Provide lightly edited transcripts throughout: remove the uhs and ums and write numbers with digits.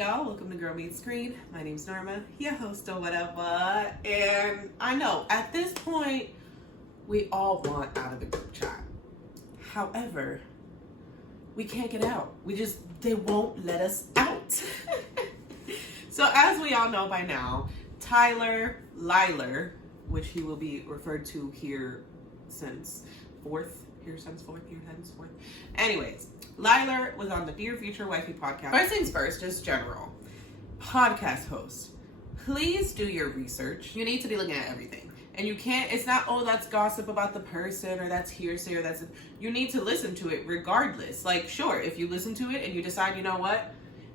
y'all? Welcome to Girl Meets Screen. My name's Norma, your host or whatever. And I know, at this point, we all want out of the group chat. However, we can't get out. They won't let us out. So as we all know by now, Lyler, which he will be referred to here since fourth. Anyways, Lyler was on the Dear Future Wifey podcast. First things first, just general. Podcast host, please do your research. You need to be looking at everything. And you can't, it's not, oh, that's gossip about the person, or that's hearsay, or that's, you need to listen to it regardless. Like, sure, if you listen to it and you decide, you know what,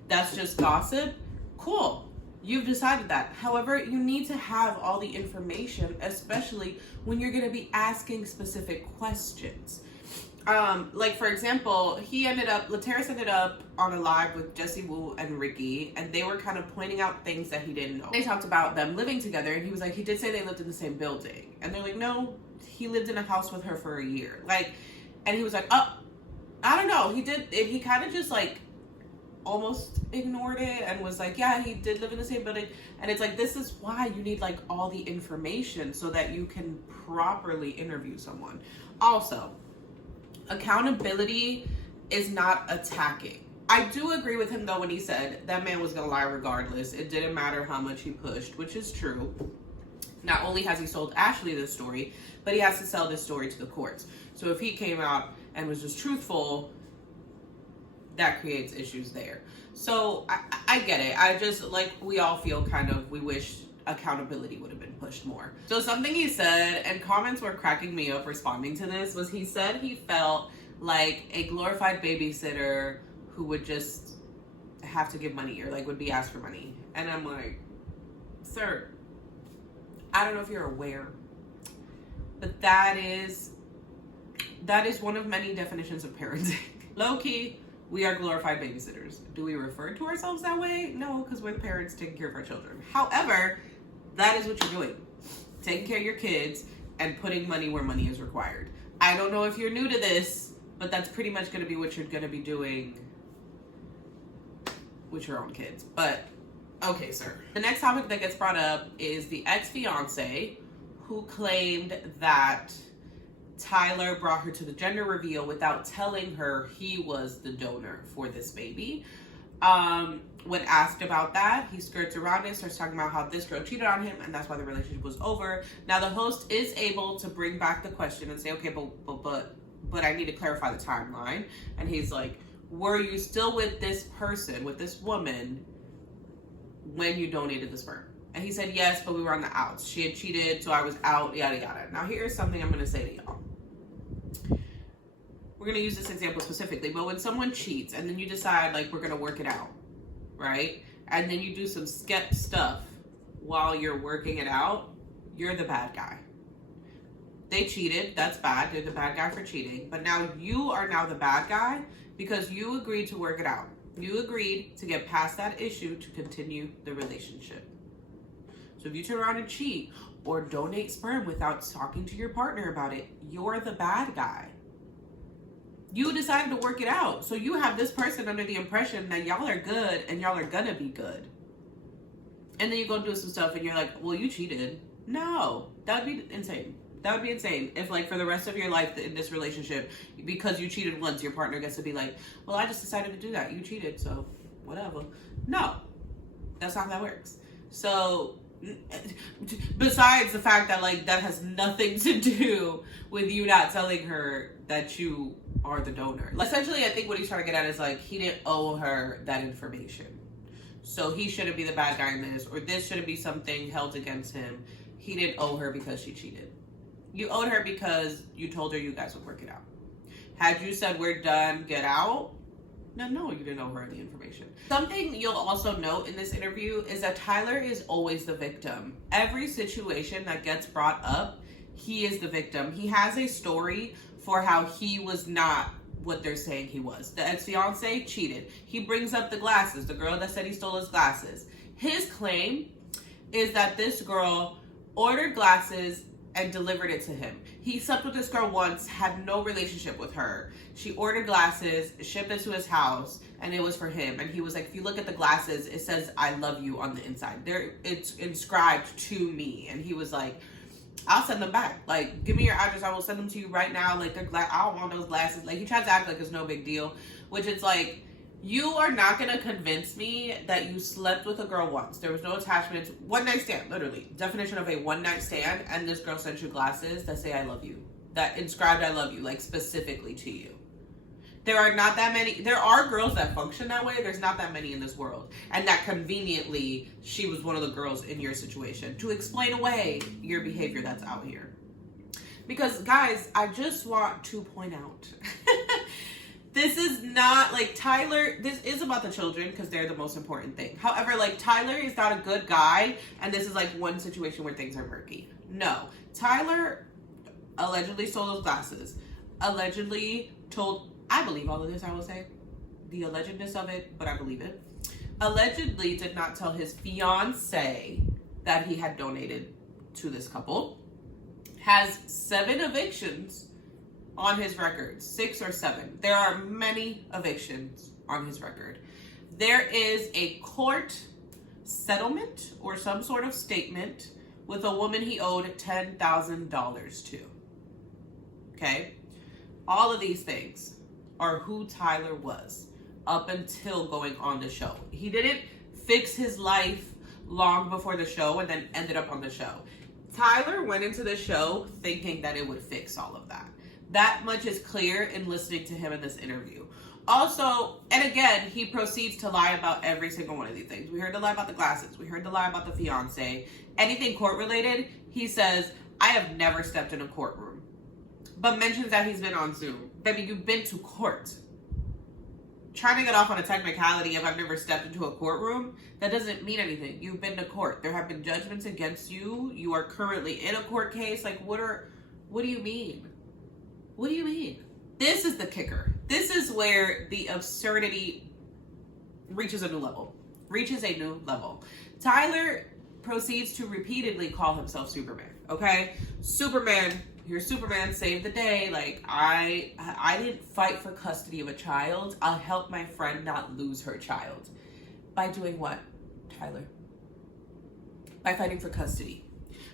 that's just gossip, cool. You've decided that. However, you need to have all the information, especially when you're going to be asking specific questions. Like, for example, Laterras ended up on a live with Jesse Wu and Ricky, and they were kind of pointing out things that he didn't know. They talked about them living together, and he was like, he did say they lived in the same building. And they're like, no, he lived in a house with her for a year. Like, and he was like, oh, I don't know. He kind of just, like, almost ignored it and was like, yeah, he did live in the same building. And it's like, this is why you need, like, all the information so that you can properly interview someone. Also, accountability is not attacking. I do agree with him, though, when he said that man was going to lie regardless. It didn't matter how much he pushed, which is true. Not only has he sold Ashley this story, but he has to sell this story to the courts. So if he came out and was just truthful, that creates issues there. So I get it. I just, like, we all feel we wish accountability would have been pushed more. So something he said, and comments were cracking me up responding to this, was he said he felt like a glorified babysitter who would just have to give money, or like would be asked for money. And I'm like, sir, I don't know if you're aware, but that is one of many definitions of parenting. Low-key, we are glorified babysitters. Do we refer to ourselves that way? No, because we're the parents taking care of our children. However, that is what you're doing. Taking care of your kids and putting money where money is required. I don't know if you're new to this, but that's pretty much going to be what you're going to be doing with your own kids. But, okay, sir. The next topic that gets brought up is the ex-fiance who claimed that Tyler brought her to the gender reveal without telling her he was the donor for this baby. When asked about that, he skirts around it, starts talking about how this girl cheated on him, and that's why the relationship was over. Now, the host is able to bring back the question and say, okay, but I need to clarify the timeline. And he's like, were you still with this person, with this woman, when you donated the sperm? And he said, yes, but we were on the outs. She had cheated, so I was out, yada, yada. Now, here's something I'm going to say to y'all. We're going to use this example specifically, but when someone cheats and then you decide, like, we're going to work it out, right? And then you do some sketch stuff while you're working it out, you're the bad guy. They cheated. That's bad. You're the bad guy for cheating. But now you are now the bad guy because you agreed to work it out. You agreed to get past that issue to continue the relationship. So if you turn around and cheat or donate sperm without talking to your partner about it, you're the bad guy. You decided to work it out. So you have this person under the impression that y'all are good and y'all are gonna be good. And then you go do some stuff and you're like, well, you cheated. No, that would be insane. That would be insane if, like, for the rest of your life in this relationship, because you cheated once, your partner gets to be like, well, I just decided to do that. You cheated, so whatever. No, that's not how that works. So besides the fact that, like, that has nothing to do with you not telling her that you are the donor. Essentially, I think what he's trying to get at is, like, he didn't owe her that information. So he shouldn't be the bad guy in this, or this shouldn't be something held against him. He didn't owe her because she cheated. You owed her because you told her you guys would work it out. Had you said, we're done, get out, no, you didn't owe her any information. Something you'll also note in this interview is that Tyler is always the victim. Every situation that gets brought up, he is the victim. He has a story for how he was not what they're saying he was. The ex-fiance cheated. He brings up the glasses, the girl that said he stole his glasses. His claim is that this girl ordered glasses, and delivered it to him. He slept with this girl once, had no relationship with her. She ordered glasses, shipped it to his house, and it was for him. And he was like, if you look at the glasses, it says, I love you on the inside. It's inscribed to me. And he was like, I'll send them back. Like, give me your address. I will send them to you right now. Like, I don't want those glasses. Like, he tried to act like it's no big deal, which it's like, you are not going to convince me that you slept with a girl once. There was no attachment. One night stand, literally. Definition of a one night stand. And this girl sent you glasses that say I love you. That inscribed I love you, like specifically to you. There are not that many. There are girls that function that way. There's not that many in this world. And that conveniently, she was one of the girls in your situation to explain away your behavior that's out here. Because guys, I just want to point out... This is not, like, Tyler, this is about the children because they're the most important thing. However, like, Tyler is not a good guy, and this is, like, one situation where things are murky. No. Tyler allegedly stole those glasses. Allegedly told, I believe all of this, I will say. The allegedness of it, but I believe it. Allegedly did not tell his fiance that he had donated to this couple. Has 7 evictions on his record, 6 or 7. There are many evictions on his record. There is a court settlement or some sort of statement with a woman he owed $10,000 to. Okay? All of these things are who Tyler was up until going on the show. He didn't fix his life long before the show and then ended up on the show. Tyler went into the show thinking that it would fix all of that. That much is clear in listening to him in this interview. Also, and again, he proceeds to lie about every single one of these things. We heard the lie about the glasses. We heard the lie about the fiance. Anything court related, he says, I have never stepped in a courtroom. But mentions that he's been on Zoom. Baby, you've been to court. Trying to get off on a technicality if I've never stepped into a courtroom, that doesn't mean anything. You've been to court. There have been judgments against you. You are currently in a court case. Like, what do you mean? What do you mean? This is the kicker. This is where the absurdity reaches a new level. Tyler proceeds to repeatedly call himself Superman. Okay? Superman, you're Superman, save the day. Like, I didn't fight for custody of a child. I'll help my friend not lose her child. By doing what, Tyler? By fighting for custody.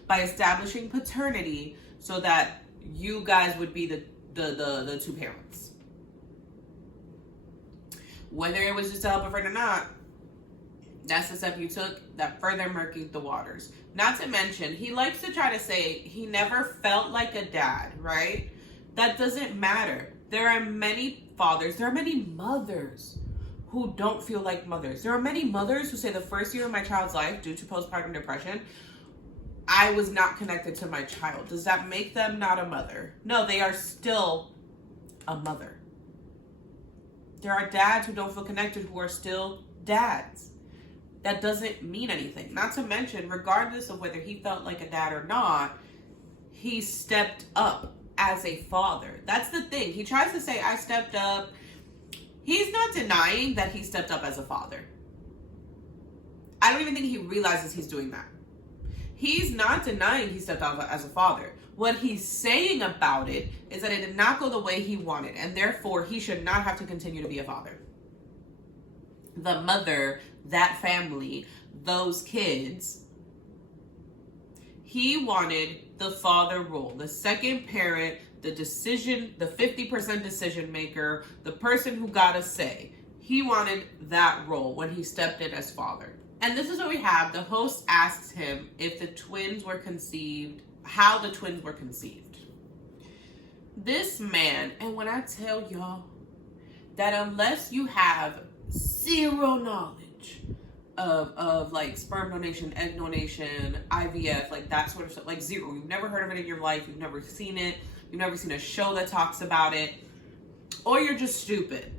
By establishing paternity so that you guys would be the two parents. Whether it was just to help a friend or not, that's the step you took that further murkied the waters. Not to mention, he likes to try to say he never felt like a dad, right? That doesn't matter. There are many fathers, there are many mothers who don't feel like mothers. There are many mothers who say the first year of my child's life, due to postpartum depression, I was not connected to my child. Does that make them not a mother? No, they are still a mother. There are dads who don't feel connected who are still dads. That doesn't mean anything. Not to mention, regardless of whether he felt like a dad or not, he stepped up as a father. That's the thing. He tries to say, I stepped up. He's not denying that he stepped up as a father. I don't even think he realizes he's doing that. He's not denying he stepped out as a father. What he's saying about it is that it did not go the way he wanted, and therefore he should not have to continue to be a father. The mother, that family, those kids, he wanted the father role, the second parent, the decision, the 50% decision maker, the person who got a say. He wanted that role when he stepped in as father. And this is what we have. The host asks him if the twins were conceived, how the twins were conceived. This man, and when I tell y'all that unless you have zero knowledge of like sperm donation, egg donation, IVF, like that sort of stuff, like zero. You've never heard of it in your life. You've never seen it. You've never seen a show that talks about it. Or you're just stupid.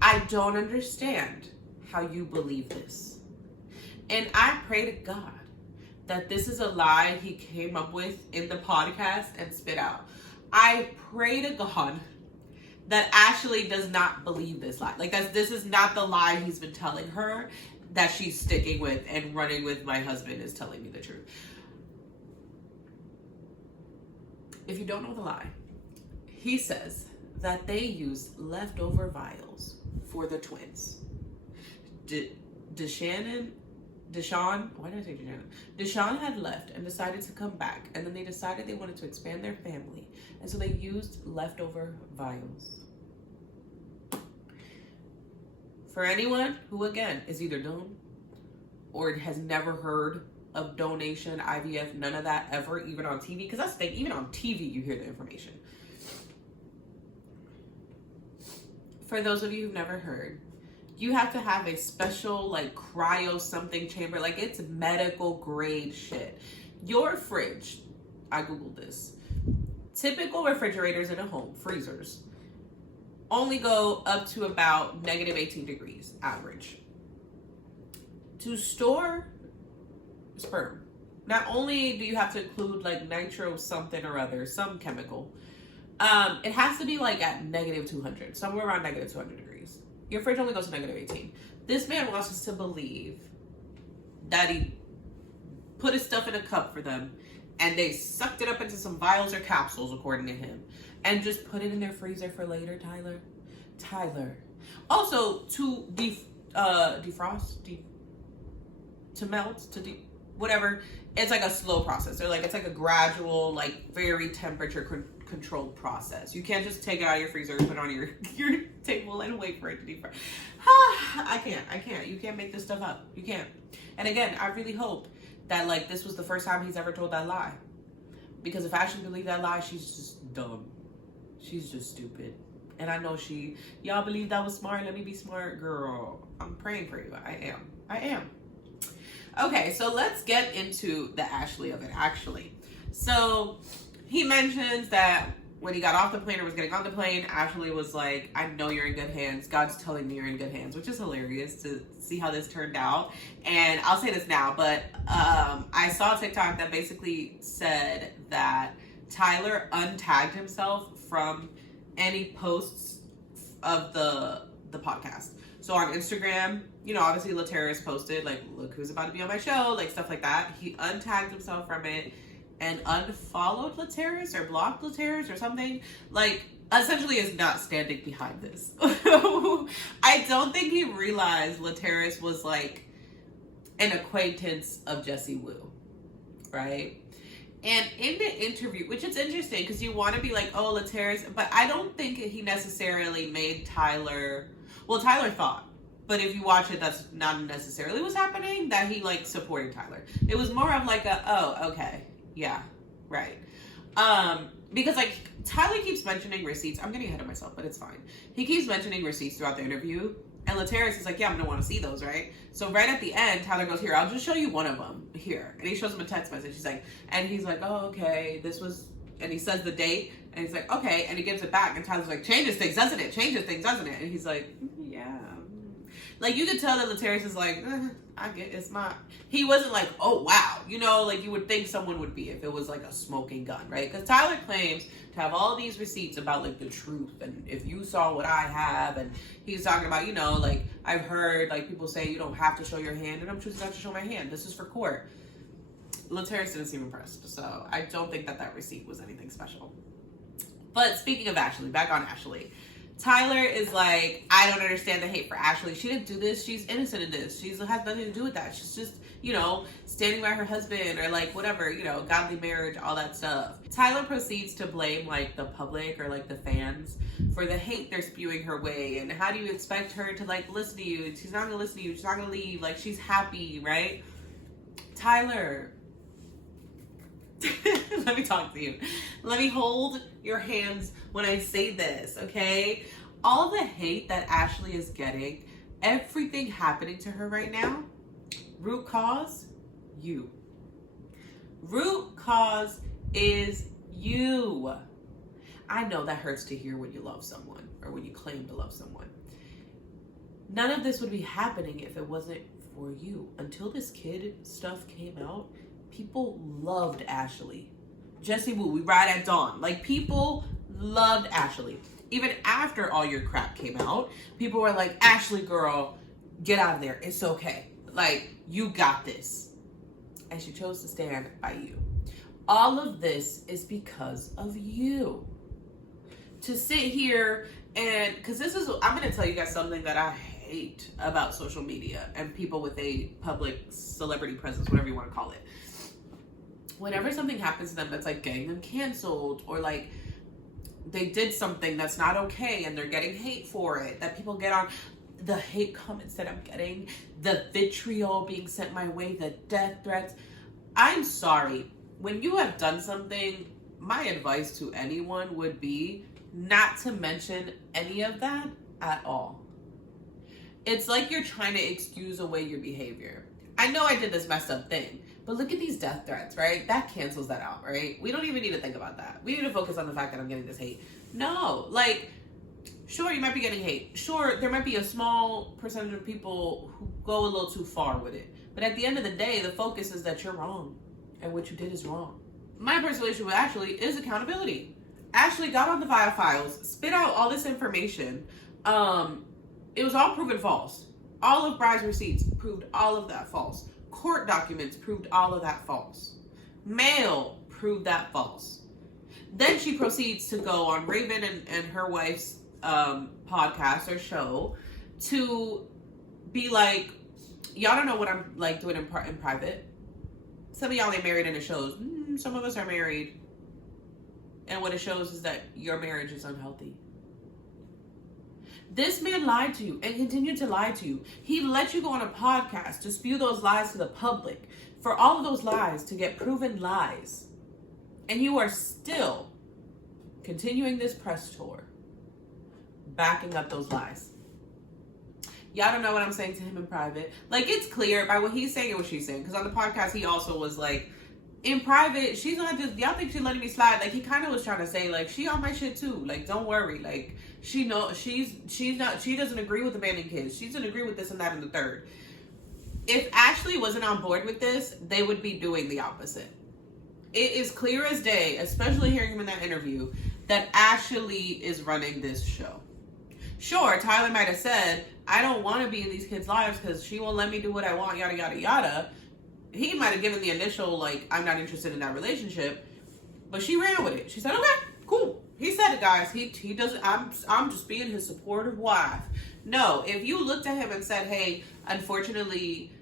I don't understand how you believe this. And I pray to God that this is a lie he came up with in the podcast and spit out. I pray to God that Ashley does not believe this lie. Like, this is not the lie he's been telling her that she's sticking with and running with. My husband is telling me the truth. If you don't know the lie, he says that they used leftover vials for the twins. Deshaun, why did I say Deshaun? Deshaun had left and decided to come back, and then they decided they wanted to expand their family, and so they used leftover vials. For anyone who, again, is either dumb or has never heard of donation, IVF, none of that ever, even on TV, because that's the thing, even on TV you hear the information. For those of you who've never heard, you have to have a special like cryo something chamber, like it's medical grade shit. Your fridge, I googled this, typical refrigerators in a home, freezers, only go up to about negative 18 degrees average. To store sperm, not only do you have to include like nitro something or other, some chemical, it has to be like at negative 200, somewhere around negative 200 degrees. Your fridge only goes to negative 18. This man wants us to believe that he put his stuff in a cup for them and they sucked it up into some vials or capsules, according to him, and just put it in their freezer for later, Tyler. Also, to whatever, it's like a slow process. Or like, it's like a gradual, like very temperature controlled process. You can't just take it out of your freezer and put it on your table and wait for it to defrost. I can't. You can't make this stuff up. You can't. And again, I really hope that like this was the first time he's ever told that lie. Because if Ashley believed that lie, she's just dumb. She's just stupid. And I know y'all believe that was smart. Let me be smart, girl. I'm praying for you. I am. Okay, so let's get into the Ashley of it, actually. So he mentions that when he got off the plane or was getting on the plane, Ashley was like, I know you're in good hands. God's telling me you're in good hands, which is hilarious to see how this turned out. And I'll say this now, but I saw a TikTok that basically said that Tyler untagged himself from any posts of the podcast. So on Instagram, you know, obviously Laterra's posted, like, look who's about to be on my show, like stuff like that. He untagged himself from it and unfollowed Laterra's or blocked Laterra's or something. Like, essentially is not standing behind this. I don't think he realized Laterra's was like an acquaintance of Jessie Woo, right? And in the interview, which is interesting because you want to be like, oh, Laterra's, but I don't think he necessarily made Tyler, well, Tyler thought, but if you watch it, that's not necessarily what's happening, that he like supported Tyler. It was more of like oh, okay, yeah, right. Because like Tyler keeps mentioning receipts. I'm getting ahead of myself, but it's fine. He keeps mentioning receipts throughout the interview. And Laterra's is like, yeah, I'm going to want to see those, right? So right at the end, Tyler goes, here, I'll just show you one of them here. And he shows him a text message. He's like, and he's like, oh, okay, this was, and he says the date. And he's like, okay. And he gives it back. And Tyler's like, changes things, doesn't it? Changes things, doesn't it? And he's like, yeah. Like, you could tell that Laterra's is like, I get it's not. He wasn't like, oh, wow. You know, like you would think someone would be if it was like a smoking gun, right? Because Tyler claims to have all these receipts about like the truth. And if you saw what I have, and he's talking about, you know, like I've heard like people say you don't have to show your hand, and I'm choosing not to show my hand. This is for court. Laterra's didn't seem impressed. So I don't think that receipt was anything special. But speaking of Ashley, back on Ashley. Tyler is like, I don't understand the hate for Ashley. She didn't do this. She's innocent in this. She has nothing to do with that. She's just, you know, standing by her husband or like whatever, you know, godly marriage, all that stuff. Tyler proceeds to blame like the public or like the fans for the hate they're spewing her way. And how do you expect her to like listen to you? She's not going to listen to you. She's not going to leave. Like she's happy, right? Tyler, let me talk to you. Let me hold your hands when I say this, okay? All the hate that Ashley is getting, everything happening to her right now, root cause, you. Root cause is you. I know that hurts to hear when you love someone or when you claim to love someone. None of this would be happening if it wasn't for you. Until this kid stuff came out, people loved Ashley. Jessie Woo, we ride at dawn. Like, people loved Ashley. Even after all your crap came out, people were like, Ashley, girl, get out of there. It's okay. Like, you got this. And she chose to stand by you. All of this is because of you. To sit here and, because I'm going to tell you guys something that I hate about social media and people with a public celebrity presence, whatever you want to call it. Whenever something happens to them that's like getting them canceled, or like they did something that's not okay and they're getting hate for it, that people get on, the hate comments that I'm getting, the vitriol being sent my way, the death threats. I'm sorry. When you have done something, my advice to anyone would be not to mention any of that at all. It's like you're trying to excuse away your behavior. I know I did this messed up thing, but look at these death threats, right? That cancels that out, right? We don't even need to think about that. We need to focus on the fact that I'm getting this hate. No, like, sure, you might be getting hate. Sure, there might be a small percentage of people who go a little too far with it. But at the end of the day, the focus is that you're wrong and what you did is wrong. My personal issue with Ashley is accountability. Ashley got on the Vida files, spit out all this information. It was all proven false. All of Bry's receipts proved all of that false. Court documents proved all of that false. Mail proved that false. Then she proceeds to go on Raven and her wife's podcast or show to be like, y'all don't know what I'm like doing in private. Some of y'all ain't married and it shows. Some of us are married. And what it shows is that your marriage is unhealthy. This man lied to you and continued to lie to you. He let you go on a podcast to spew those lies to the public, for all of those lies to get proven lies. And you are still continuing this press tour, backing up those lies. Y'all don't know what I'm saying to him in private. Like, it's clear by what he's saying and what she's saying. Because on the podcast, he also was like, in private, she's not just, y'all think she's letting me slide. Like, he kind of was trying to say, like, she on my shit too. Like, don't worry. Like, she doesn't agree with abandoning kids. She doesn't agree with this and that and the third. If Ashley wasn't on board with this, they would be doing the opposite. It is clear as day, especially hearing him in that interview, that Ashley is running this show. Sure, Tyler might have said, I don't want to be in these kids' lives because she won't let me do what I want, yada, yada, yada. He might have given the initial, like, I'm not interested in that relationship, but she ran with it. She said, okay, cool. He said it, guys. He doesn't, I'm just being his supportive wife. No, if you looked at him and said, hey, unfortunately,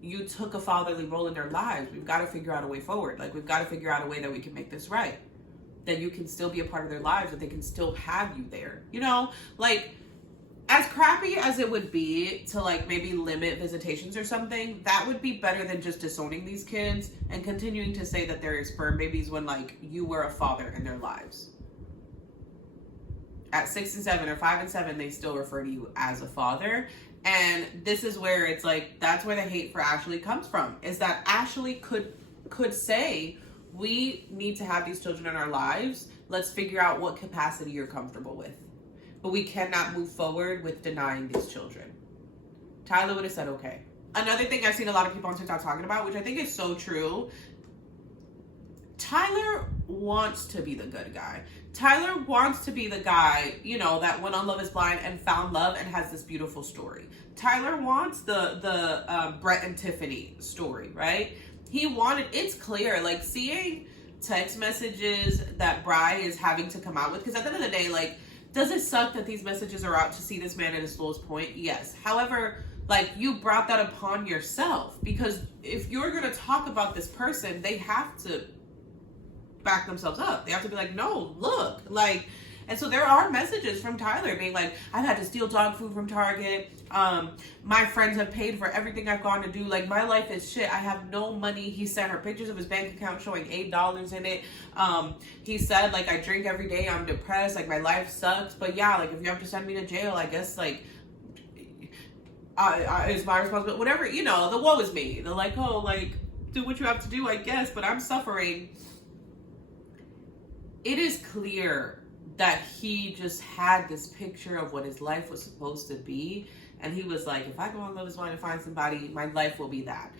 you took a fatherly role in their lives. We've got to figure out a way forward. Like, we've got to figure out a way that we can make this right. That you can still be a part of their lives, that they can still have you there. You know, like, as crappy as it would be to, like, maybe limit visitations or something, that would be better than just disowning these kids and continuing to say that they're sperm babies when, like, you were a father in their lives. At 6 and 7 or 5 and 7, they still refer to you as a father. And this is where it's like, that's where the hate for Ashley comes from, is that Ashley could say, we need to have these children in our lives. Let's figure out what capacity you're comfortable with. But we cannot move forward with denying these children. Tyler would have said, okay. Another thing I've seen a lot of people on TikTok talking about, which I think is so true, Tyler wants to be the good guy. Tyler wants to be the guy, you know, that went on Love is Blind and found love and has this beautiful story. Tyler wants the Brett and Tiffany story, right? He wanted, it's clear, like, seeing text messages that Bri is having to come out with, because at the end of the day, like, does it suck that these messages are out to see this man at his lowest point? Yes. However, like, you brought that upon yourself, because if you're going to talk about this person, they have to back themselves up. They have to be like, no, look, like, and so there are messages from Tyler being like, I've had to steal dog food from Target. My friends have paid for everything I've gone to do. Like, my life is shit. I have no money. He sent her pictures of his bank account showing $8 in it. He said, like, I drink every day. I'm depressed. Like, my life sucks. But yeah, like, if you have to send me to jail, I guess, like, it's my responsibility. Whatever, you know, the woe is me. They're like, oh, like, do what you have to do, I guess, but I'm suffering. It is clear that he just had this picture of what his life was supposed to be. And he was like, if I go on Love is Blind and find somebody, my life will be that.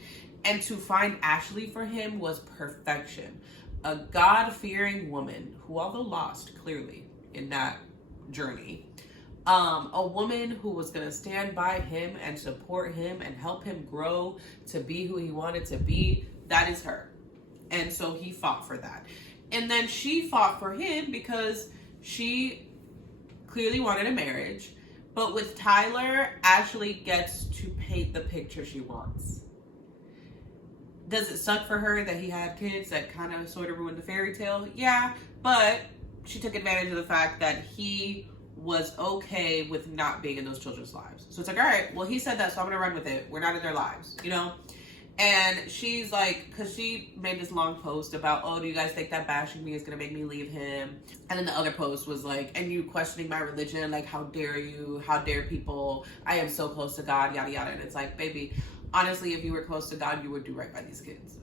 And to find Ashley for him was perfection. A God-fearing woman who, although lost clearly in that journey, a woman who was going to stand by him and support him and help him grow to be who he wanted to be. That is her. And so he fought for that. And then she fought for him because she clearly wanted a marriage. But with Tyler, Ashley gets to paint the picture she wants. Does it suck for her that he had kids that kind of sort of ruined the fairy tale? Yeah, but she took advantage of the fact that he was okay with not being in those children's lives. So it's like, all right, well, he said that, so I'm going to run with it. We're not in their lives, you know? And she's like, because she made this long post about, oh, do you guys think that bashing me is going to make me leave him? And then the other post was like, and you questioning my religion, like, how dare you? How dare people? I am so close to God, yada, yada. And it's like, baby, honestly, if you were close to God, you would do right by these kids.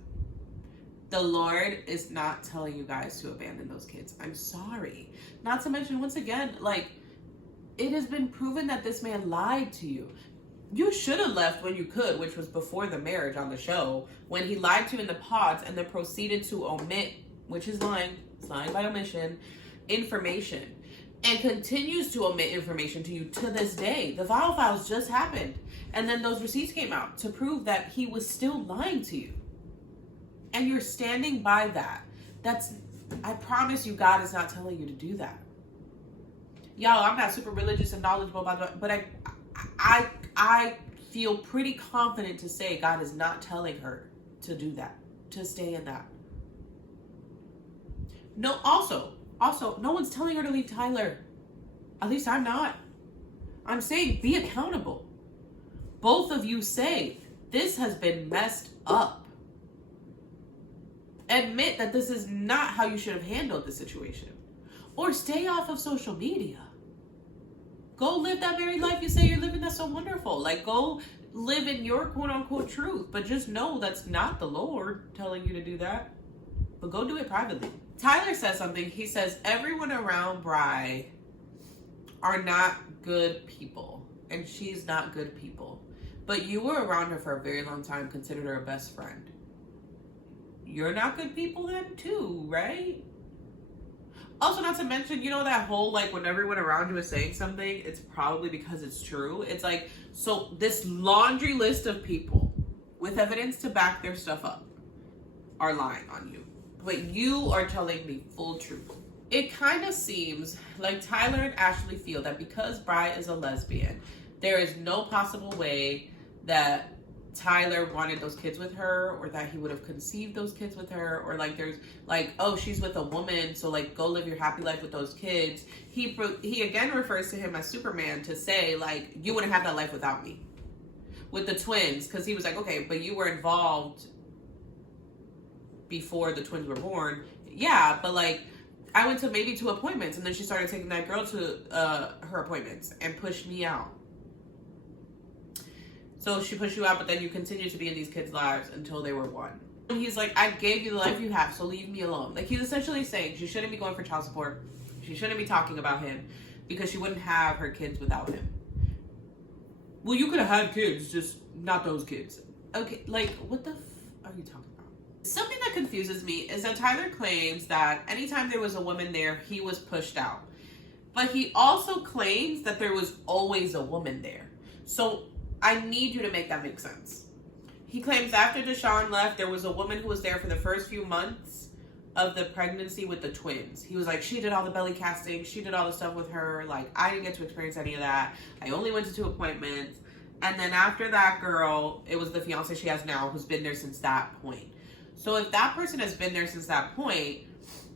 The Lord is not telling you guys to abandon those kids. I'm sorry. Not to mention, once again, like, it has been proven that this man lied to you. You should have left when you could, which was before the marriage on the show, when he lied to you in the pods and then proceeded to omit, which is lying, it's lying by omission, information. And continues to omit information to you to this day. The vial files just happened. And then those receipts came out to prove that he was still lying to you. And you're standing by that. I promise you, God is not telling you to do that. Y'all, I'm not super religious and knowledgeable about that, but I feel pretty confident to say God is not telling her to do that, to stay in that. No, also, no one's telling her to leave Tyler. At least I'm not. I'm saying be accountable. Both of you say, this has been messed up. Admit that this is not how you should have handled the situation. Or stay off of social media. Go live that very life you say you're living that's so wonderful. Like, go live in your quote-unquote truth. But just know that's not the Lord telling you to do that. But go do it privately. Tyler says something. He says, everyone around Bri are not good people. And she's not good people. But you were around her for a very long time, considered her a best friend. You're not good people then too, right? Also, not to mention, you know, that whole, like, when everyone around you is saying something, it's probably because it's true. It's like, so this laundry list of people with evidence to back their stuff up are lying on you. But you are telling the full truth. It kind of seems like Tyler and Ashley feel that because Bri is a lesbian, there is no possible way that Tyler wanted those kids with her, or that he would have conceived those kids with her, or like there's like, oh, she's with a woman, so like go live your happy life with those kids. He again refers to him as Superman to say like, you wouldn't have that life without me. With the twins, because he was like, okay, but you were involved before the twins were born. Yeah, but like I went to maybe 2 appointments, and then she started taking that girl to her appointments and pushed me out. So she pushed you out, but then you continued to be in these kids' lives until they were 1. And he's like, I gave you the life you have, so leave me alone. Like, he's essentially saying she shouldn't be going for child support. She shouldn't be talking about him because she wouldn't have her kids without him. Well, you could have had kids, just not those kids. Okay, like, what the are you talking about? Something that confuses me is that Tyler claims that anytime there was a woman there, he was pushed out. But he also claims that there was always a woman there. So I need you to make that make sense. He claims after Deshaun left, there was a woman who was there for the first few months of the pregnancy with the twins. He was like, she did all the belly casting. She did all the stuff with her. Like, I didn't get to experience any of that. I only went to 2 appointments. And then after that girl, it was the fiance she has now who's been there since that point. So if that person has been there since that point,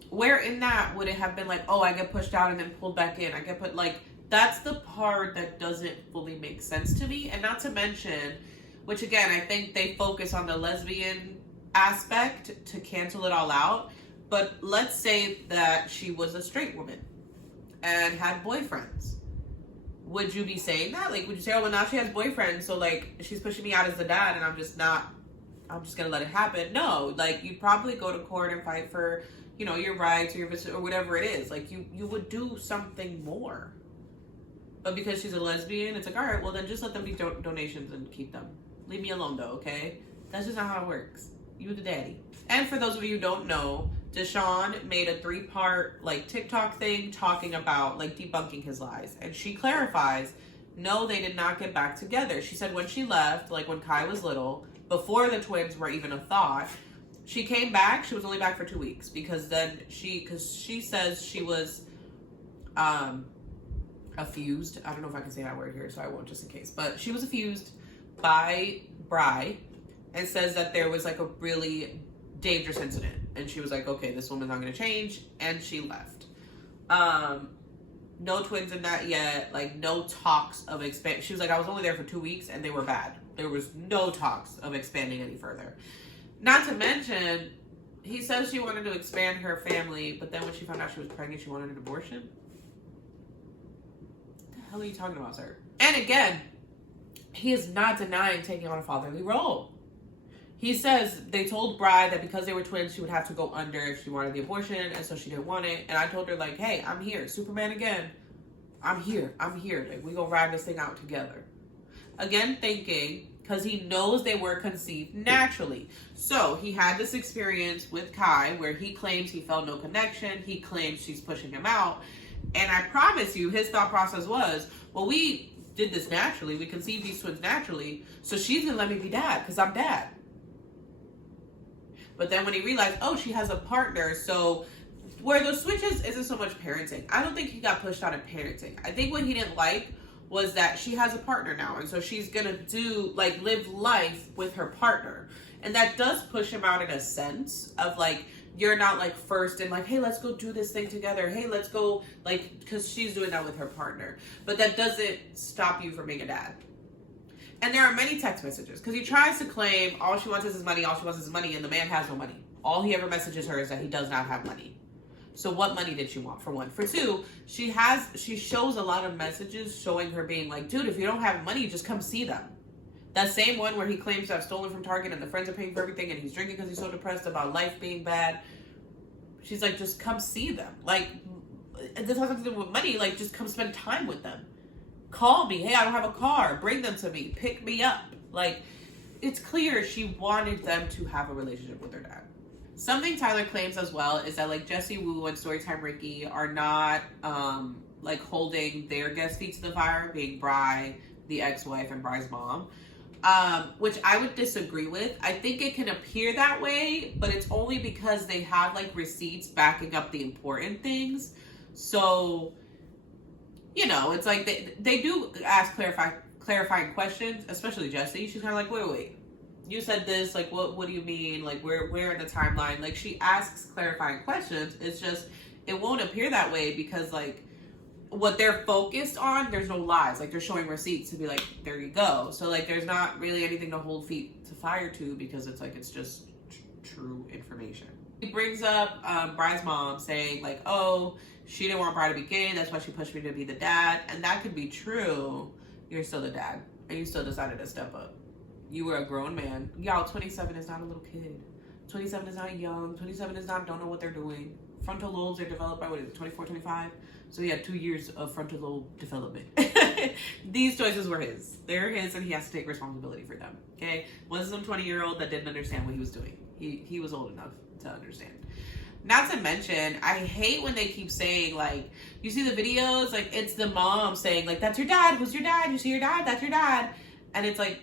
where in that would it have been like, oh, I get pushed out and then pulled back in? I get put like... That's the part that doesn't fully make sense to me. And not to mention, which again, I think they focus on the lesbian aspect to cancel it all out. But let's say that she was a straight woman and had boyfriends. Would you be saying that? Like, would you say, oh, well, now she has boyfriends, so like she's pushing me out as the dad and I'm just gonna let it happen? No, like you'd probably go to court and fight for, you know, your rights or your or whatever it is. Like you would do something more. But because she's a lesbian, it's like, all right, well, then just let them be donations and keep them. Leave me alone, though, okay? That's just not how it works. You the daddy. And for those of you who don't know, Deshaun made a 3-part, like, TikTok thing talking about, like, debunking his lies. And she clarifies, no, they did not get back together. She said when she left, like, when Kai was little, before the twins were even a thought, She came back. She was only back for 2 weeks because then she says she was affused. I don't know if I can say that word here, so I won't just in case. But she was affused by Bry and says that there was like a really dangerous incident. And she was like, okay, this woman's not going to change. And she left. No twins in that yet. Like, no talks of expand. She was like, I was only there for 2 weeks and they were bad. There was no talks of expanding any further. Not to mention, he says she wanted to expand her family, but then when she found out she was pregnant, she wanted an abortion. What the hell are you talking about, sir? And again, he is not denying taking on a fatherly role. He says they told Bri that because they were twins, she would have to go under if she wanted the abortion, and so she didn't want it. And I told her, like, hey, I'm here. Superman again. I'm here. Like, we gonna ride this thing out together. Again, thinking, because he knows they were conceived naturally. So he had this experience with Kai where he claims he felt no connection. He claims she's pushing him out. And I promise you, his thought process was, well, we did this naturally. We conceived these twins naturally. So she's gonna let me be dad because I'm dad. But then when he realized, oh, she has a partner, so where the switches isn't so much parenting. I don't think he got pushed out of parenting. I think what he didn't like was that she has a partner now, and so she's gonna live life with her partner. And that does push him out in a sense of like, you're not like first and like, hey, let's go do this thing together. Hey, let's go, like, because she's doing that with her partner. But that doesn't stop you from being a dad. And there are many text messages because he tries to claim all she wants is his money, and the man has no money. All he ever messages her is that he does not have money. So what money did she want, for one? For two, she shows a lot of messages showing her being like, dude, if you don't have money, just come see them. That same one where he claims to have stolen from Target and the friends are paying for everything and he's drinking because he's so depressed about life being bad. She's like, just come see them. Like, this has nothing to do with money. Like, just come spend time with them. Call me. Hey, I don't have a car. Bring them to me. Pick me up. Like, it's clear she wanted them to have a relationship with their dad. Something Tyler claims as well is that, like, Jessie Woo and Storytime Ricky are not, like, holding their guest feet to the fire, being Bri, the ex-wife, and Bri's mom, which I would disagree with. I think it can appear that way, but it's only because they have, like, receipts backing up the important things. So, you know, it's like they do ask clarifying questions, especially Jessie. She's kind of like, wait, you said this, like, what do you mean? Like, where in the timeline? Like, she asks clarifying questions. It's just, it won't appear that way because, like, what they're focused on, there's no lies. Like, they're showing receipts to be like, there you go. So, like, there's not really anything to hold feet to fire to because it's like, it's just true information. He brings up Bri's mom saying, like, oh, she didn't want Bri to be gay. That's why she pushed me to be the dad. And that could be true. You're still the dad. And you still decided to step up. You were a grown man. Y'all, 27 is not a little kid. 27 is not young. 27 is not don't know what they're doing. Frontal lobes are developed by, 24, 25? So he had 2 years of frontal lobe development. These choices were his. They're his, and he has to take responsibility for them. Okay? Wasn't some 20-year-old that didn't understand what he was doing. He was old enough to understand. Not to mention, I hate when they keep saying, like, you see the videos, like, it's the mom saying, like, that's your dad. Who's your dad? You see your dad? That's your dad. And it's like,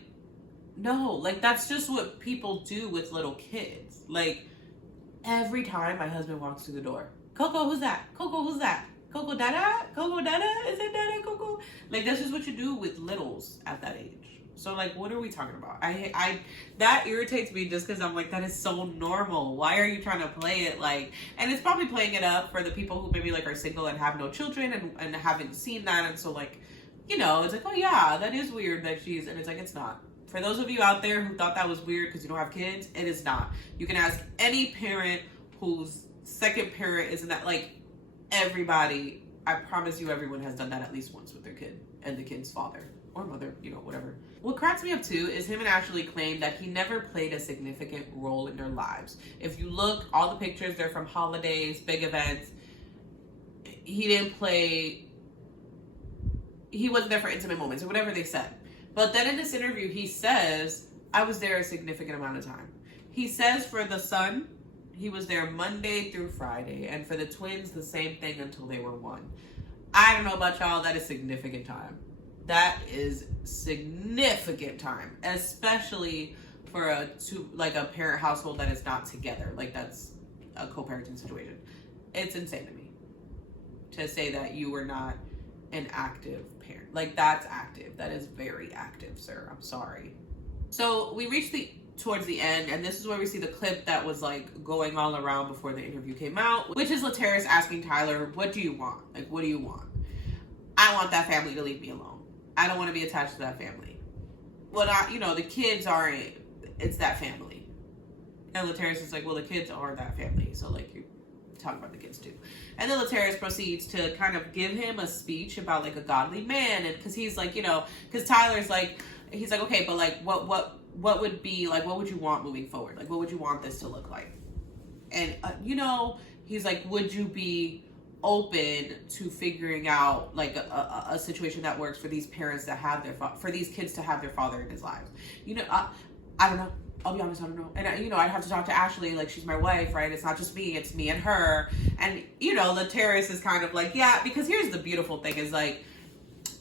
no, like, that's just what people do with little kids. Like, every time my husband walks through the door, Coco, who's that? Coco, who's that? Coco Dada? Coco Dada? Is it Dada Coco? Like, that's just what you do with littles at that age. So, like, what are we talking about? That irritates me just because I'm like, that is so normal. Why are you trying to play it like, and it's probably playing it up for the people who maybe, like, are single and have no children and haven't seen that. And so, like, you know, it's like, oh yeah, that is weird that she's, and it's like, it's not. For those of you out there who thought that was weird because you don't have kids, it is not. You can ask any parent whose second parent isn't that, like, everybody, I promise you everyone has done that at least once with their kid and the kid's father or mother, you know, whatever. What cracks me up too is him and Ashley claim that he never played a significant role in their lives. If you look, all the pictures, they're from holidays, big events. He wasn't there for intimate moments or whatever they said. But then in this interview, he says, I was there a significant amount of time. He says for the son, he was there Monday through Friday. And for the twins, the same thing until they were 1. I don't know about y'all, that is significant time. That is significant time, especially for a parent household that is not together. Like, that's a co-parenting situation. It's insane to me to say that you were not an active parent. Like, that's active. That is very active, sir. I'm sorry. So we reached towards the end, and this is where we see the clip that was like going all around before the interview came out, which is Laterris asking Tyler, what do you want? Like, what do you want? I want that family to leave me alone. I don't want to be attached to that family. Well, the kids aren't, it's that family. And Laterris is like, well, the kids are that family. So, like, you talk about the kids too. And then Laterris proceeds to kind of give him a speech about, like, a godly man. And because he's like, because Tyler's like, he's like, okay, but like, what would be, like, what would you want moving forward? Like, what would you want this to look like? And, he's like, would you be open to figuring out, like, a situation that works for these parents that have for these kids to have their father in his lives? I don't know. I'll be honest, I don't know. And, I'd have to talk to Ashley, like, she's my wife, right? It's not just me, it's me and her. And, Laterris is kind of like, yeah, because here's the beautiful thing is, like,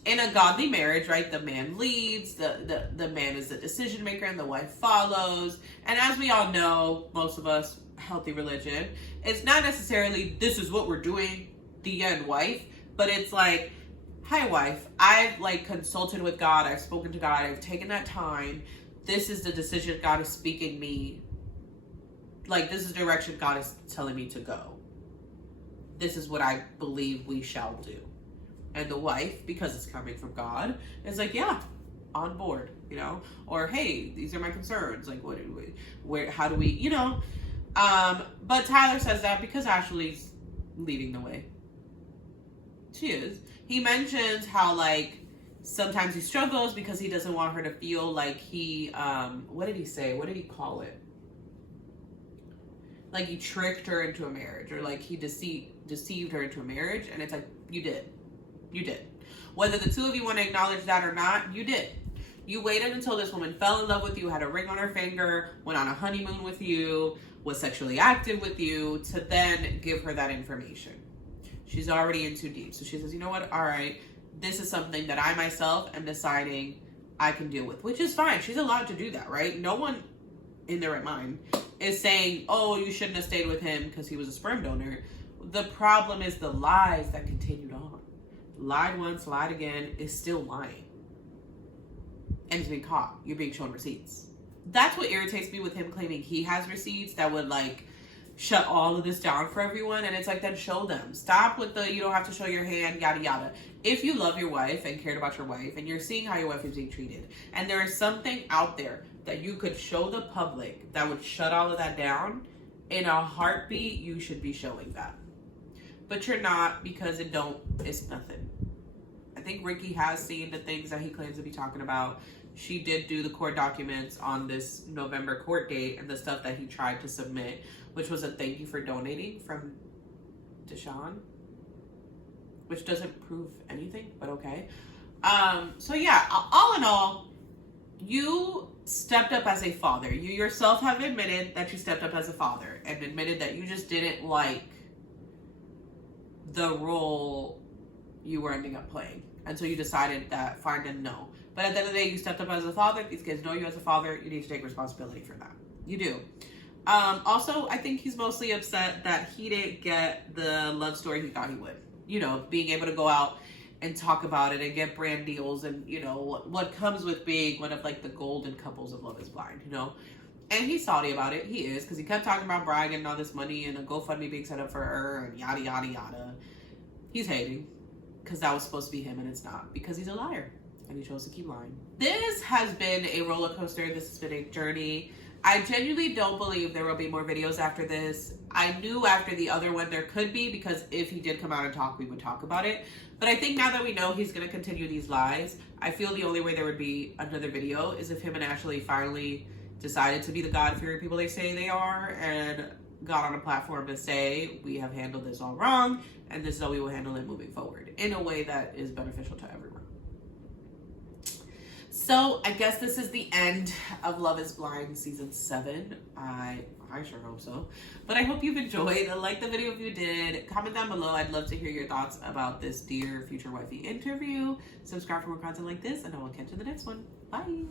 in a godly marriage, right, the man leads, the man is the decision maker, and the wife follows. And as we all know, most of us, healthy religion, it's not necessarily, this is what we're doing, the end, wife, but it's like, hi, wife, I've, like, consulted with God, I've spoken to God, I've taken that time, this is the decision God is speaking me, like, this is the direction God is telling me to go. This is what I believe we shall do. And the wife, because it's coming from God, is like, yeah, on board, or hey, these are my concerns. Like, how do we, but Tyler says that because Ashley's leading the way. She is. He mentions how, like, sometimes he struggles because he doesn't want her to feel like he, what did he say? What did he call it? Like, he tricked her into a marriage, or like he deceived her into a marriage. And it's like, you did. You did. Whether the two of you want to acknowledge that or not, you did. You waited until this woman fell in love with you, had a ring on her finger, went on a honeymoon with you, was sexually active with you, to then give her that information. She's already in too deep. So she says, you know what? All right, this is something that I myself am deciding I can deal with, which is fine. She's allowed to do that, right? No one in their right mind is saying, oh, you shouldn't have stayed with him because he was a sperm donor. The problem is the lies that continued on. Lied once, lied again, is still lying. And he's being caught. You're being shown receipts. That's what irritates me with him claiming he has receipts that would, like, shut all of this down for everyone. And it's like, then show them. Stop with the, you don't have to show your hand, yada, yada. If you love your wife and cared about your wife, and you're seeing how your wife is being treated, and there is something out there that you could show the public that would shut all of that down, in a heartbeat, you should be showing that. But you're not, because it's nothing. I think Ricky has seen the things that he claims to be talking about. She did do the court documents on this November court date and the stuff that he tried to submit, which was a thank you for donating from Deshaun, which doesn't prove anything, but okay. So yeah, all in all, you stepped up as a father. You yourself have admitted that you stepped up as a father and admitted that you just didn't like the role you were ending up playing. And so you decided that fine and no. But at the end of the day, you stepped up as a father. These kids know you as a father. You need to take responsibility for that. You do. Also, I think he's mostly upset that he didn't get the love story he thought he would. Being able to go out and talk about it and get brand deals and, what comes with being one of, like, the golden couples of Love is Blind, And he's salty about it. He is, because he kept talking about Brian getting all this money and a GoFundMe being set up for her and yada, yada, yada. He's hating because that was supposed to be him, and it's not, because he's a liar and he chose to keep lying. This has been a roller coaster. This has been a journey. I genuinely don't believe there will be more videos after this. I knew after the other one there could be, because if he did come out and talk, we would talk about it. But I think now that we know he's going to continue these lies, I feel the only way there would be another video is if him and Ashley finally decided to be the God-fearing people they say they are and got on a platform to say, we have handled this all wrong and this is how we will handle it moving forward in a way that is beneficial to everyone. So I guess this is the end of Love is Blind season 7. I sure hope so. But I hope you've enjoyed. Like the video if you did. Comment down below. I'd love to hear your thoughts about this Dear Future Wifey interview. Subscribe for more content like this, and I will catch you in the next one. Bye.